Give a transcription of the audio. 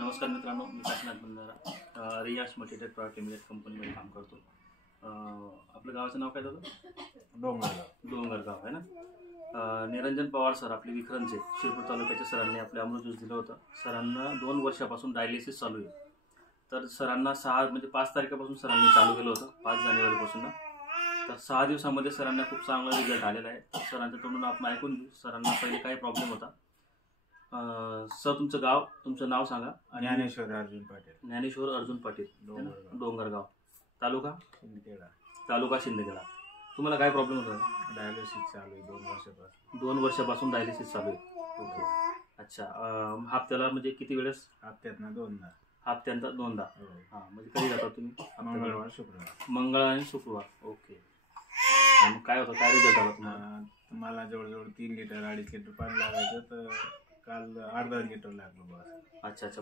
नमस्कार मित्रांनो, मी काशीनाथ बंधारा रियाज मल्टीटेक प्रायव्हेट लिमिटेड कंपनीमध्ये काम करतो. आपलं गावाचं नाव काय होतं? डोंगरगाव आहे ना. निरंजन पवार सर आपले विक्रमचे शिरपूर तालुक्याच्या सरांनी आपले अमृत ज्यूस दिलं होतं. सरांना 2 वर्षापासून डायलिसिस चालू आहे. तर सरांना 5 तारखेपासून सरांनी चालू केलं होतं, 5 जानेवारीपासून. तर 6 दिवसामध्ये सरांना खूप चांगला रिझल्ट आलेला आहे. सरांच्या तोंडून आपण ऐकून घेऊ सरांना पहिले काय प्रॉब्लेम होता. सर तुमचं गाव, तुमचं नाव सांगा. ज्ञानेश्वर अर्जुन पाटील, डोंगरगाव, तालुका शिंदखेडा. तुम्हाला काय प्रॉब्लेम होता? डायलिसिस चालू आहे 2 वर्षापासून. 2 वर्षापासून डायलिसिस चालू आहे. ओके, अच्छा. हप्त्याला म्हणजे किती वेळेस? हप्त्यातनं 2दा. हप्त्यात 2दा. हां, म्हणजे कधी जाता तुम्ही? मंगळवार शुक्रवार. मंगळवार आणि शुक्रवार. ओके. मग काय होतं, काय रिझल्ट आला तुम्हाला? मला जवळजवळ 3 लिटर 2.5 लिटर पाणी लागायचं, तर काल अर्धा लिटर लागलो बस. अच्छा.